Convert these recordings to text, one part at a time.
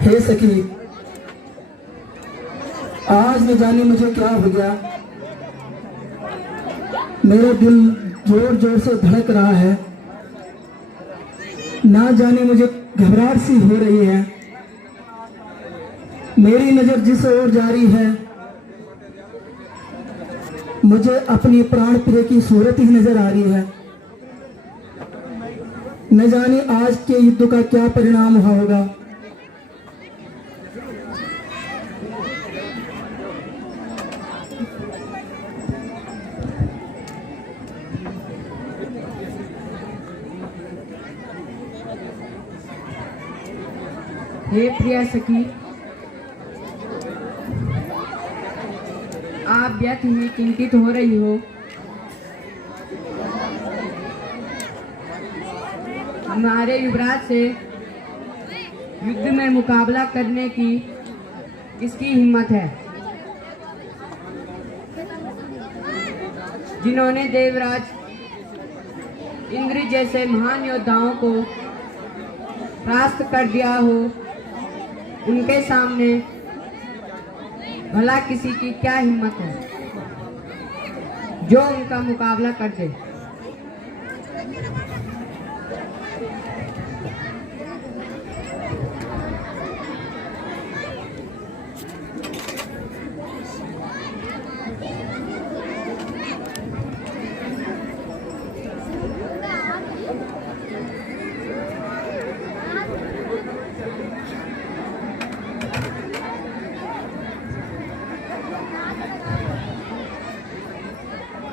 हे सखी, आज न जाने मुझे क्या हो गया, मेरा दिल जोर जोर से धड़क रहा है। ना जाने मुझे घबराहट सी हो रही है। मेरी नजर जिस ओर जा रही है मुझे अपनी प्राण प्रिय की सूरत ही नजर आ रही है। न जाने आज के युद्ध का क्या परिणाम हुआ होगा। हे प्रिय सखी, आप व्यर्थ ही चिंतित हो रही हो। हमारे युवराज से युद्ध में मुकाबला करने की किसकी हिम्मत है, जिन्होंने देवराज इंद्र जैसे महान योद्धाओं को परास्त कर दिया हो। उनके सामने भला किसी की क्या हिम्मत है जो उनका मुकाबला कर दे।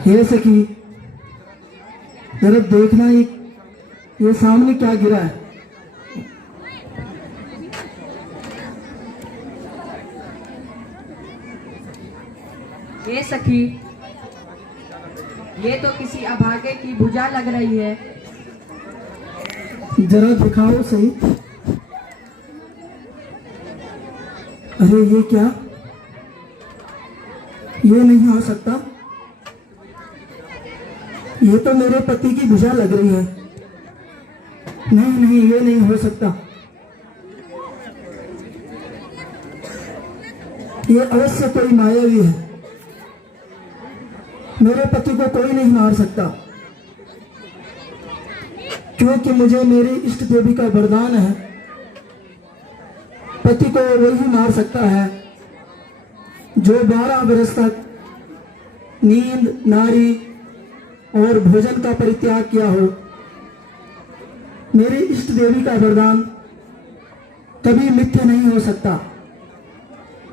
हे सखी, जरा देखना ये सामने क्या गिरा है। ये सखी, ये तो किसी अभागे की भुजा लग रही है। जरा दिखाओ सही। अरे ये क्या? ये नहीं हो सकता। ये तो मेरे पति की भुजा लग रही है। नहीं नहीं, ये नहीं हो सकता। ये अवश्य कोई मायावी है। मेरे पति को कोई नहीं मार सकता, क्योंकि मुझे मेरी इष्ट देवी का वरदान है। पति को वही मार सकता है जो 12 वर्ष तक नींद, नारी और भोजन का परित्याग किया हो। मेरी इष्ट देवी का वरदान कभी मिथ्या नहीं हो सकता।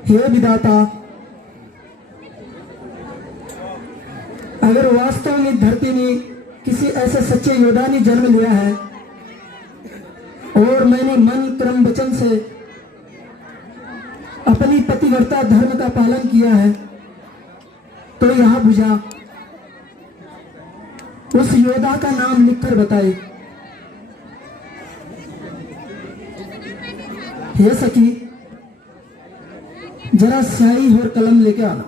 हे विधाता, अगर वास्तव में धरती में किसी ऐसे सच्चे योद्धा ने जन्म लिया है और मैंने मन, क्रम, वचन से अपनी पतिव्रता धर्म का पालन किया है, तो यह भुजा उस योद्धा का नाम लिखकर बताए। हे सखी, जरा स्याही और कलम लेके आना।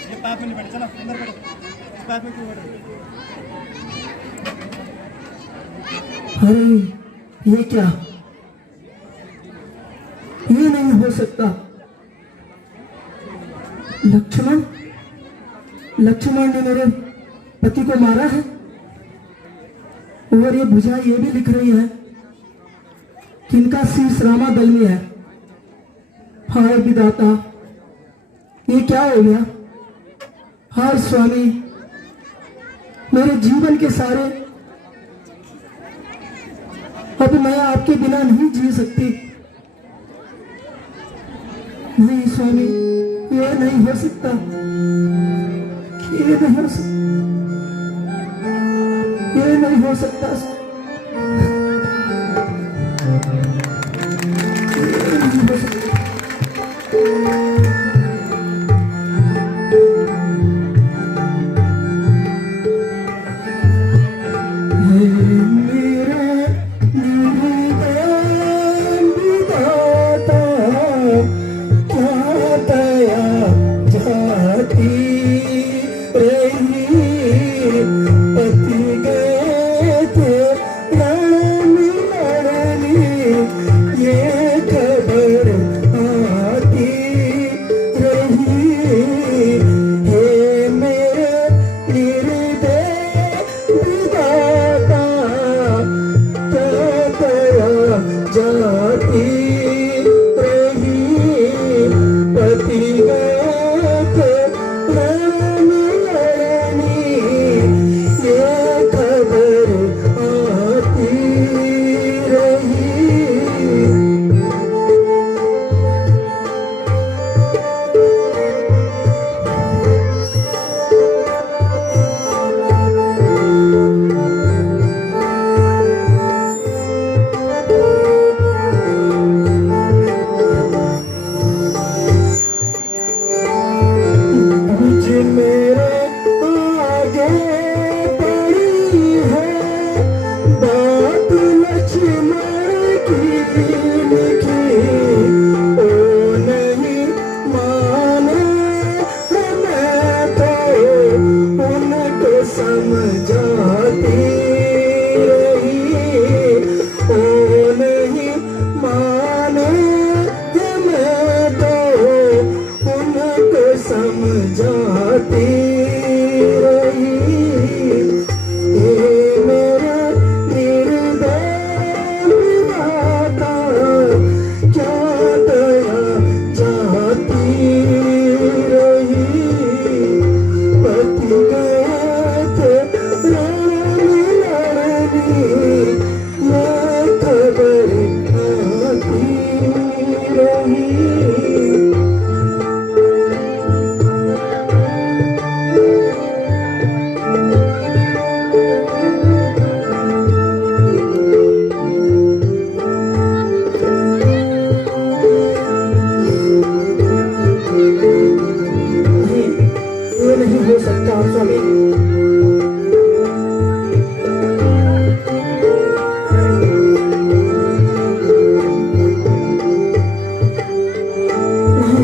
ये पाइप में नहीं बैठे, चलो अंदर बैठो। इस पाइप में क्यों बैठे? अरे ये क्या? ये नहीं हो सकता। लक्ष्मण, लक्ष्मण ने मेरे पति को मारा है। और ये भुजा ये भी लिख रही है कि इनका शीश रामा दल में है। हाय विधाता, ये क्या हो गया? हाय स्वामी, मेरे जीवन के सारे, अब मैं आपके बिना नहीं जी सकती। नहीं स्वामी, ये नहीं हो सकता। ये नहीं हो सकता। ये नहीं हो सकता। ये नहीं हो सकता। ये खबर आती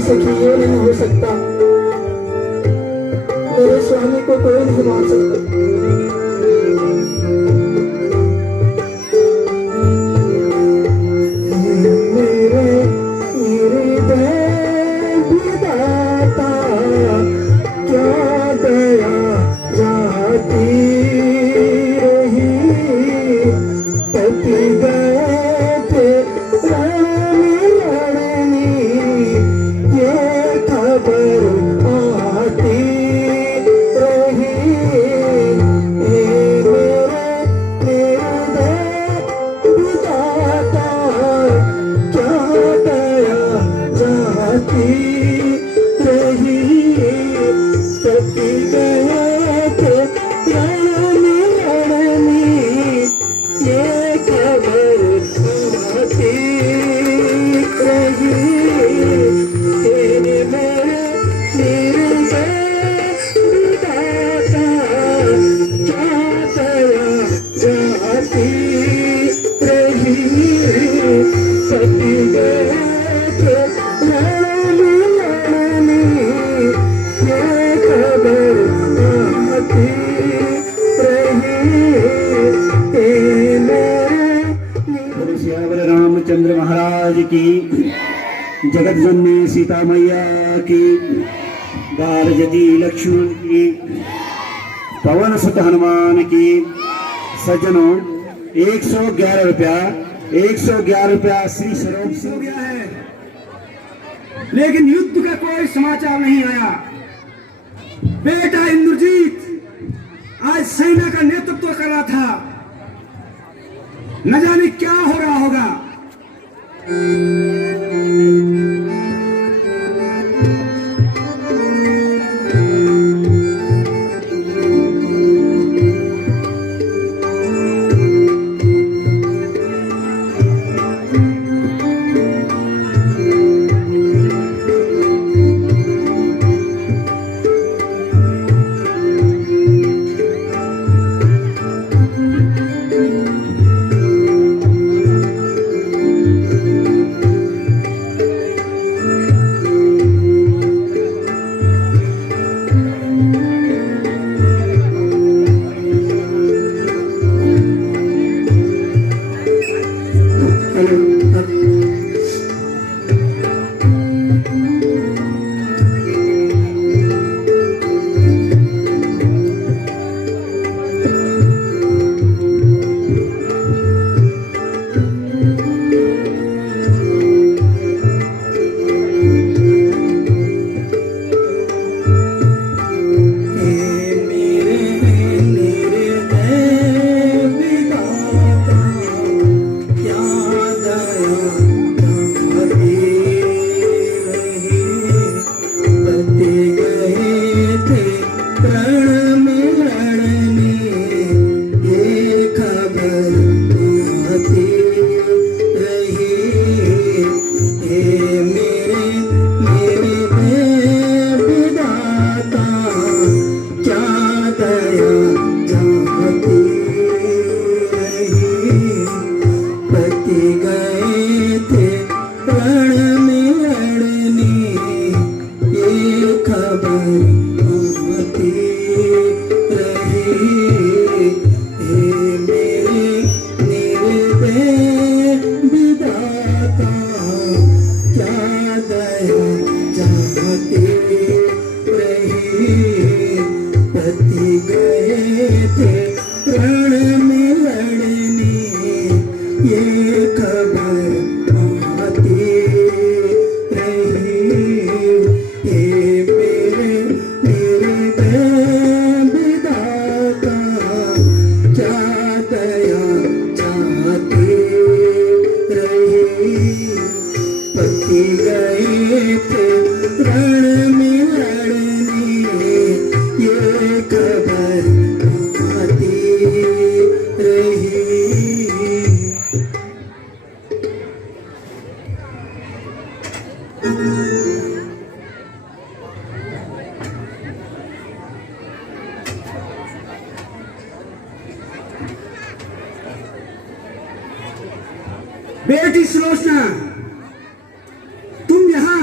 सखी ये नहीं हो सकता, मेरे स्वामी को कोई नहीं मार सकता। रामचंद्र महाराज की, जगत जननी सीता मैया की, बालजती लक्ष्मण की, पवन सुत हनुमान की। सज्जनों 111 रुपया, 111 रुपया श्री स्वरूप से हो गया है, लेकिन युद्ध का कोई समाचार नहीं आया। बेटा इंद्रजीत आज सेना का नेतृत्व कर रहा था, न जाने क्या हो रहा होगा। बेटी सुलोचना, तुम यहाँ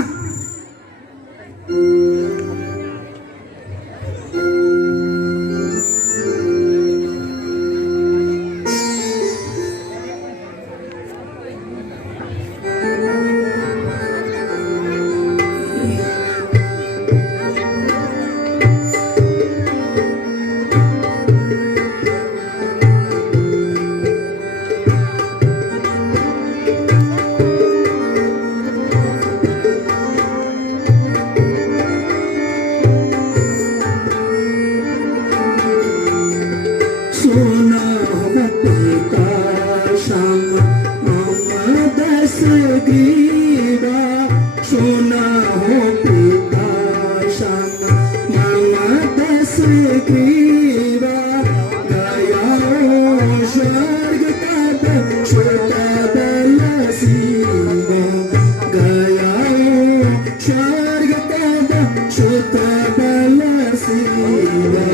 स्वर्ग तब श्रुत बल सीवा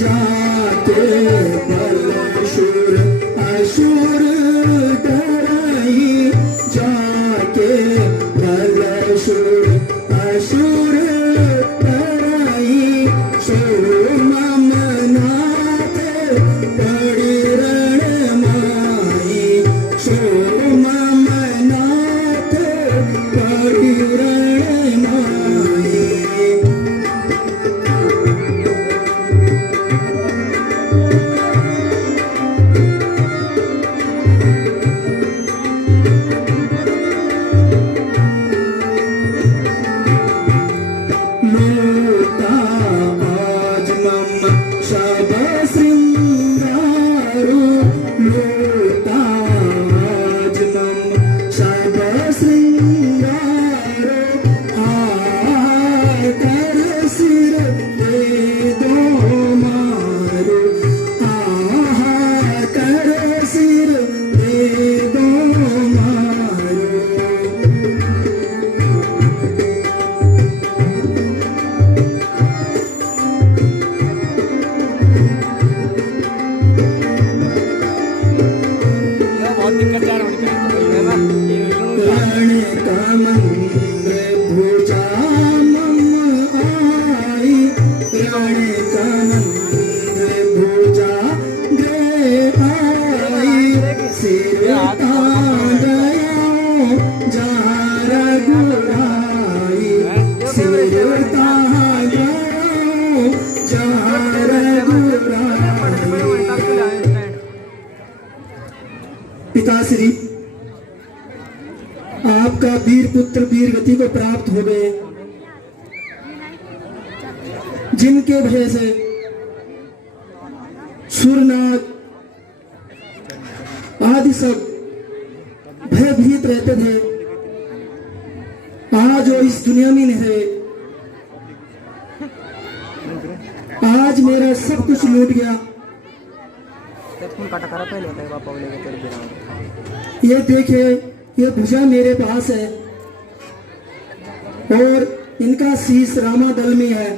जाके बल शुर असुर डराई जाके बल शुर असुर डराई सो मम नाथ बड़ी रण माई सो मम नाथ बड़ी रण माई लोटा आज मम शब श्रृंगारो लोटा आज मम शब श्रृंगारो हाय कर सिर दे दो मारो हाय कर सिर दे दो मारो रण कमंद्र भुजा मम आई रण कमंद्र भुजा गे आई सिर तांगयो जार गुराई सिर तांगयो जार गुराई पिताश्री आपका वीर पुत्र वीर गति को प्राप्त हो गए जिनके वजह से सुरनाग आदि सब भयभीत रहते थे आज वो इस दुनिया में नहीं रहे आज मेरा सब कुछ लूट गया ये देखिए ये भुजा मेरे पास है और इनका शीश रामा दल में है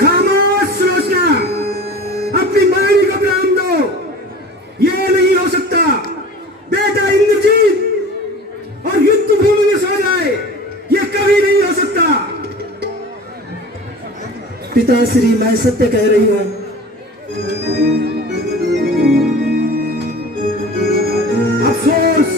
खामोश सुलोचना, अपनी वाणी को विराम दो। ये नहीं हो सकता। बेटा इंद्रजीत और युद्ध भूमि में सो जाए, ये कभी नहीं हो सकता। पिताश्री मैं सत्य कह रही हूँ अफसोस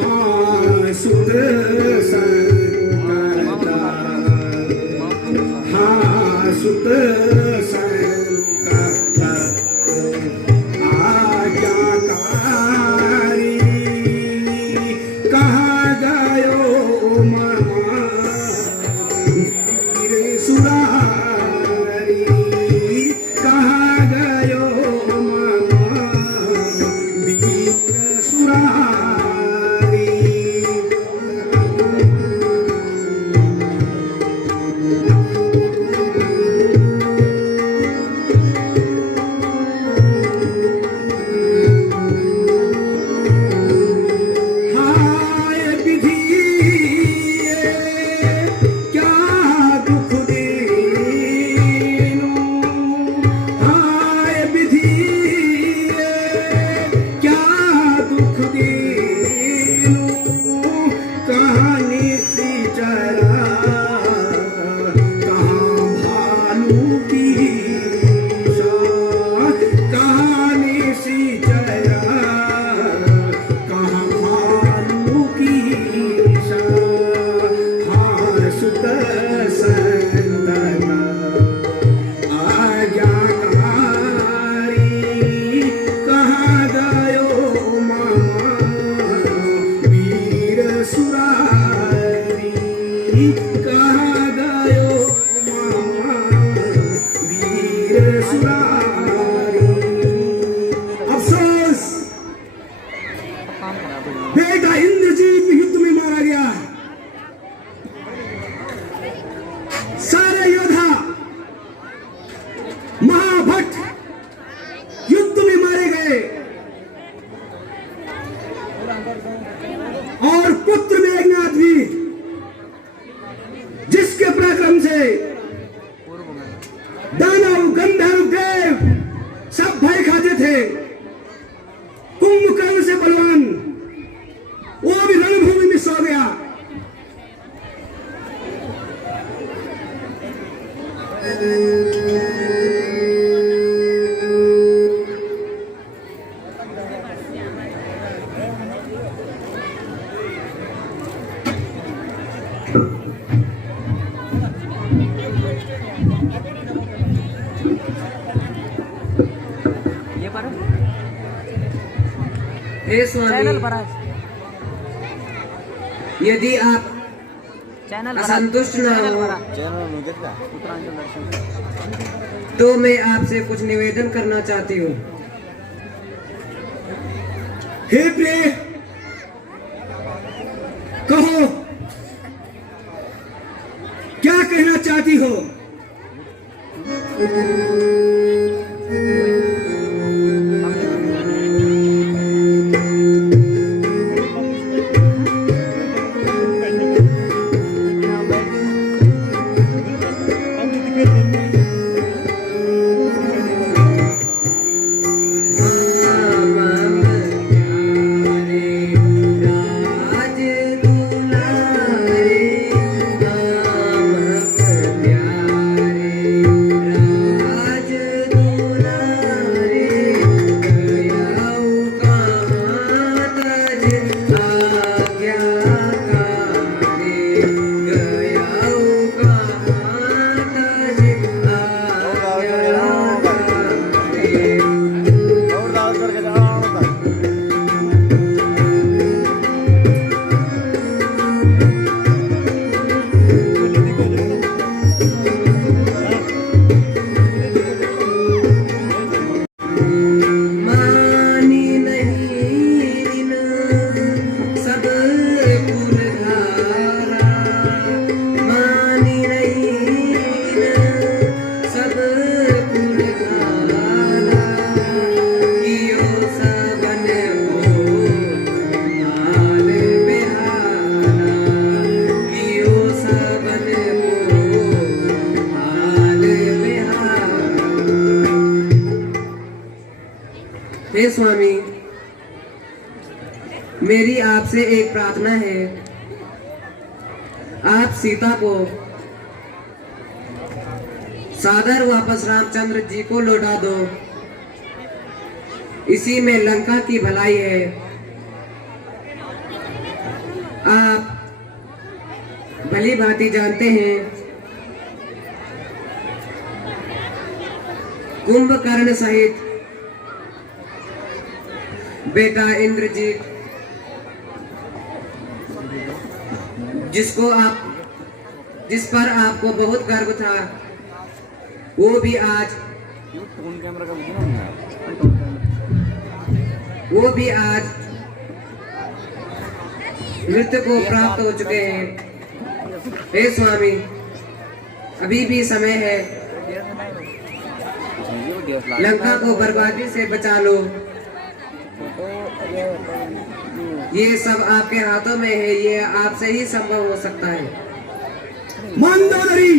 हाँ सुदर्शन हाँ सुदर्शन आज्ञाकारी कहाँ गयो ममा वीर सुरारी कहाँ गयो ममा वीर सुरारी दानव गंधर्व देव सब भय खाते थे। कुंभकर्ण से बलवान वो भी रणभूमि में सो गया। हे स्वामी, यदि आप असंतुष्ट न हो तो मैं आपसे कुछ निवेदन करना चाहती हूँ। हे प्रिय, कहो क्या कहना चाहती हो? हे स्वामी, मेरी आपसे एक प्रार्थना है। आप सीता को सादर वापस रामचंद्र जी को लौटा दो। इसी में लंका की भलाई है। आप भली भांति जानते हैं कुंभकर्ण सहित बेटा इंद्रजीत, जिस पर आपको बहुत गर्व था, वो भी आज मृत्यु को प्राप्त हो चुके हैं। हे स्वामी, अभी भी समय है, लंका को बर्बादी से बचा लो। ये सब आपके हाथों में है, ये आपसे ही संभव हो सकता है। मंदोदरी,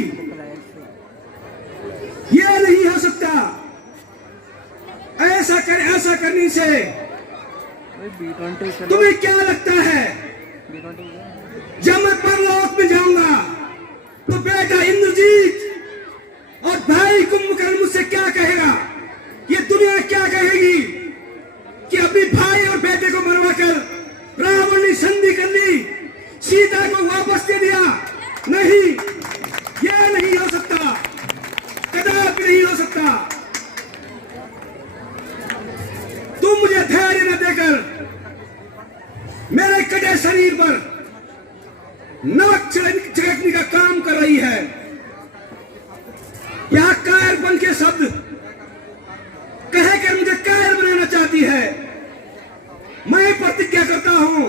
ये नहीं हो सकता। ऐसा करने से तुम्हें क्या लगता है जब मैं परलोक में जाऊंगा तो बेटा इंद्रजीत और भाई कुंभकर्ण मुझसे क्या कहेगा? ये दुनिया क्या कहेगी कि अपने भाई और बेटे को मरवाकर रावण ने संधि कर ली, सीता को वापस दे दिया? नहीं, यह नहीं हो सकता, कदापि नहीं हो सकता। तुम मुझे धैर्य न देकर मेरे कटे शरीर पर नमक छिड़कने का काम कर रही है। यह कायर बन के शब्द कहकर मुझे कायर बनाना चाहती है। मैं प्रतिज्ञा करता हूं,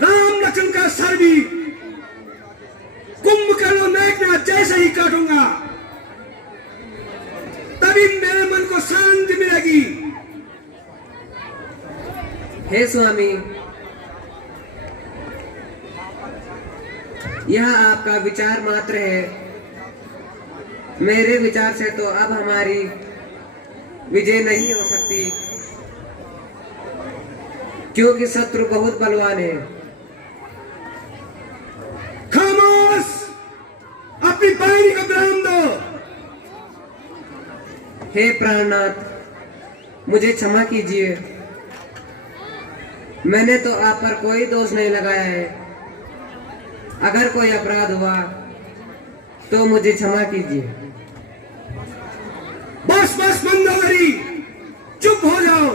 राम लक्ष्मण का सर भी कुंभकर्ण और मेघनाद जैसे ही काटूंगा, तभी मेरे मन को शांति मिलेगी। हे स्वामी, यह आपका विचार मात्र है। मेरे विचार से तो अब हमारी विजय नहीं हो सकती, क्योंकि शत्रु बहुत बलवान है। खामोश, अपनी बाणी को विराम दो। हे प्राणनाथ, मुझे क्षमा कीजिए। मैंने तो आप पर कोई दोष नहीं लगाया है। अगर कोई अपराध हुआ तो मुझे क्षमा कीजिए। बस बस मंदोदरी, चुप हो जाओ।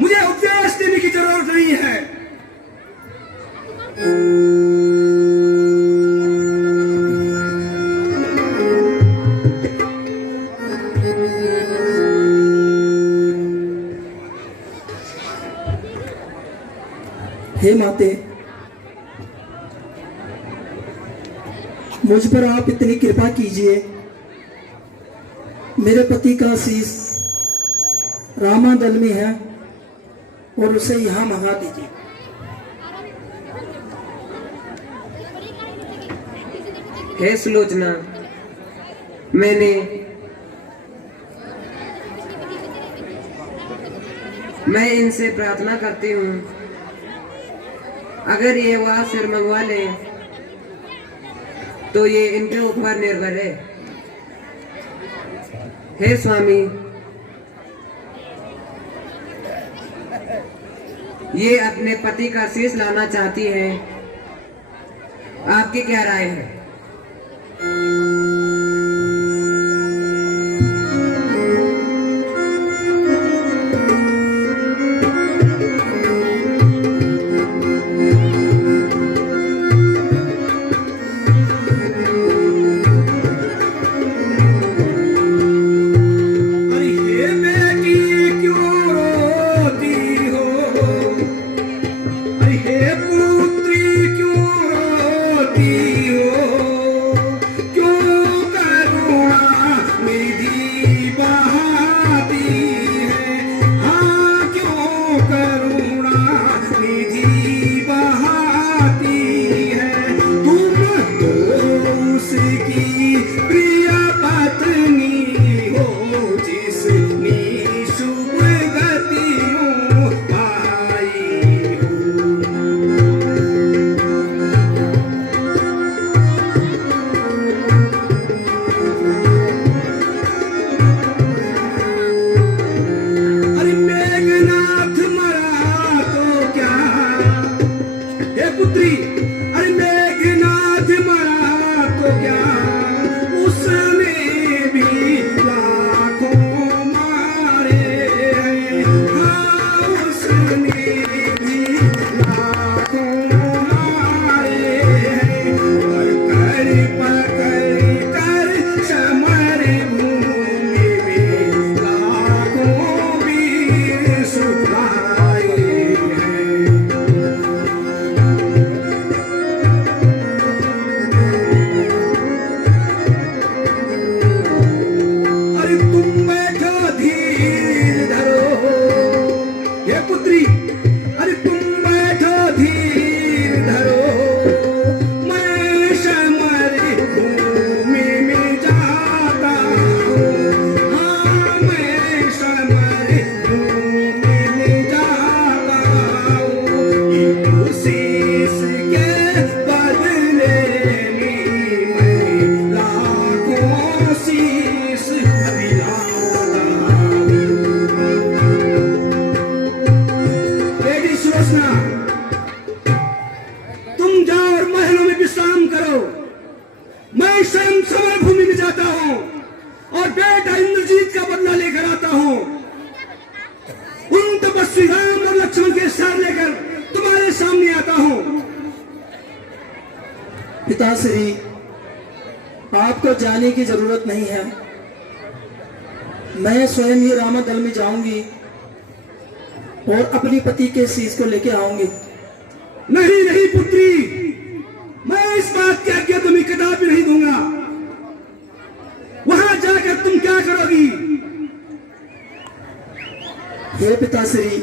मुझे उपदेश देने की जरूरत नहीं है। हे माते, मुझ पर आप इतनी कृपा कीजिए। मेरे पति का शीश रामादल में है और उसे यहाँ मंगा दीजिए। हे सुलोचना, मैं इनसे प्रार्थना करती हूँ, अगर ये वह सिर मंगवा ले तो ये इनके ऊपर निर्भर है। हे स्वामी, ये अपने पति का शीश लाना चाहती है, आपकी क्या राय है? पिताश्री, आपको जाने की जरूरत नहीं है। मैं स्वयं ही रामादल में जाऊंगी और अपनी पति के शीश को लेके आऊंगी। नहीं नहीं पुत्री, मैं इस बात की आज्ञा तुम्हें कदापि नहीं दूंगा। वहां जाकर तुम क्या करोगी? हे पिताश्री,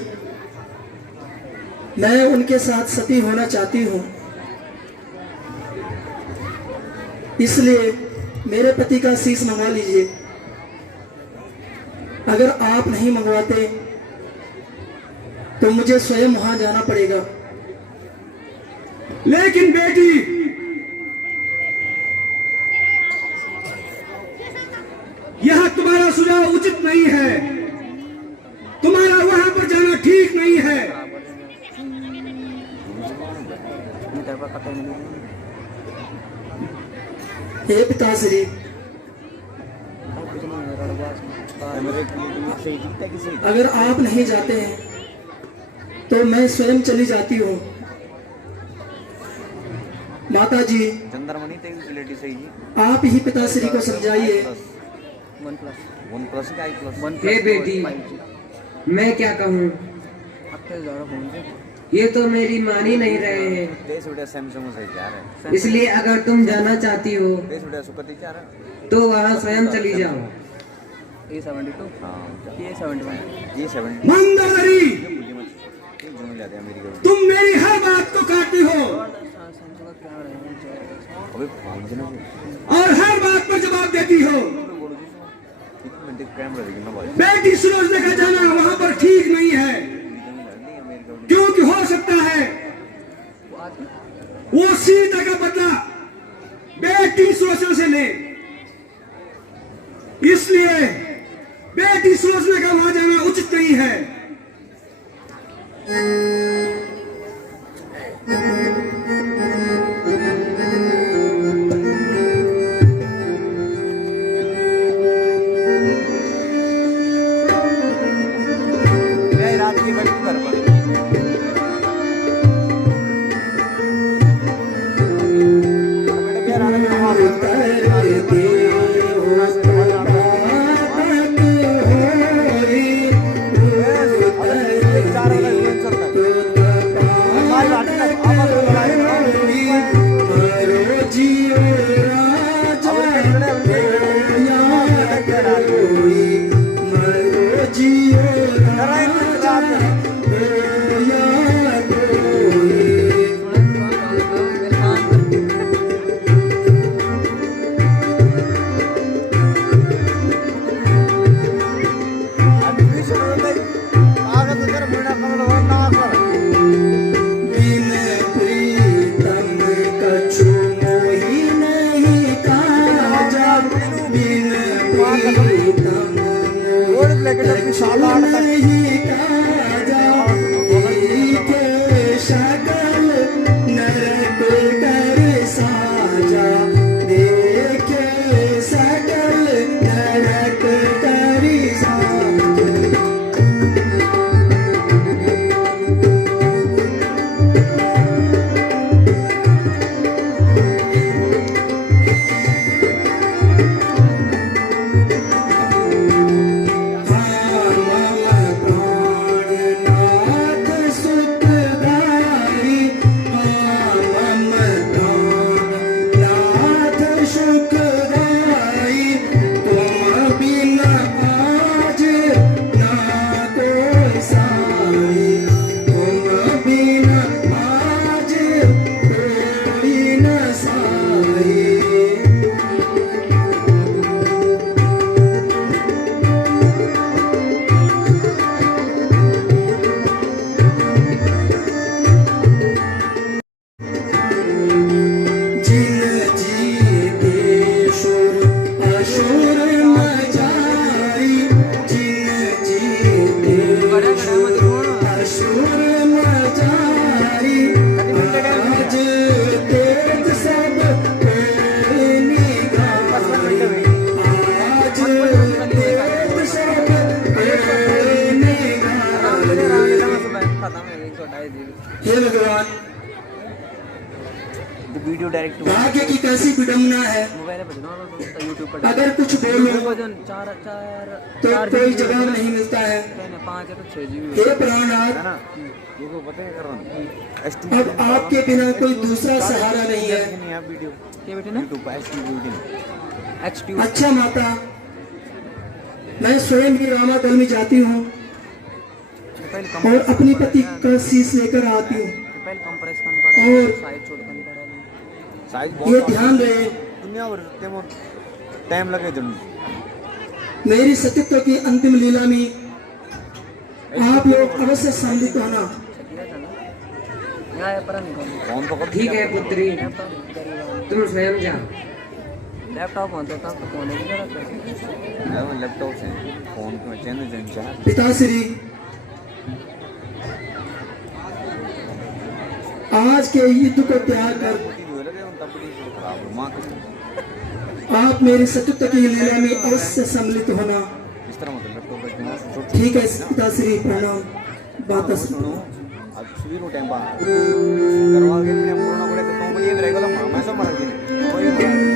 मैं उनके साथ सती होना चाहती हूँ, इसलिए मेरे पति का शीश मंगवा लीजिए। अगर आप नहीं मंगवाते तो मुझे स्वयं वहां जाना पड़ेगा। लेकिन बेटी, यह तुम्हारा सुझाव उचित नहीं है। तुम्हारा वहां पर जाना ठीक नहीं है। हे पिताश्री, अगर आप नहीं जाते हैं तो मैं स्वयं चली जाती हूँ। माता जी, आप ही पिताश्री को समझाइए। हे बेटी, मैं क्या कहूँ, ये तो मेरी मान ही नहीं रहे हैं। इसलिए अगर तुम जाना चाहती हो तो वहाँ स्वयं चली जाओ। मंदोदरी, तुम मेरी हर बात को काटती हो और हर बात पर जवाब देती हो। बेटी सुलोचना का जाना वहां पर ठीक नहीं है, क्योंकि हो सकता है वो सीता का बदला बेटी सुलोचना से ले। इसलिए बेटी सुलोचना का वहां जाना उचित नहीं है। हे भगवान, वीडियो डायरेक्ट भाग्य की कैसी विडम्बना है। अगर कुछ बोलो तो कोई जवाब नहीं मिलता है। हे प्राणनाथ, अब आपके बिना कोई दूसरा सहारा नहीं है। अच्छा माता, मैं स्वयं ही रामा दल में जाती हूँ और अपनी पति का शीश लेकर आती हूँ। और ये ध्यान रहे दुनिया भर तेमो टाइम लगे जन मेरी सतीत्व की अंतिम लीला में आप लोग अवश्य सम्मिलित होना। फोन पकड़ ठीक है पुत्री, तुम स्वयं जा। लैपटॉप से फोन में चैनल जन चार पिताश्री, आज के युद्ध को त्याग कर आप मेरी सतीत्व की लीला में अवश्य सम्मिलित होना। इस तरह मतलब लैपटॉप ठीक है पिताश्री, प्रणाम। बात सुनो अब सुबह नो टाइम बा करवा के पूर्ण पड़े तो तुम ये रहेगा मैं सब मर गए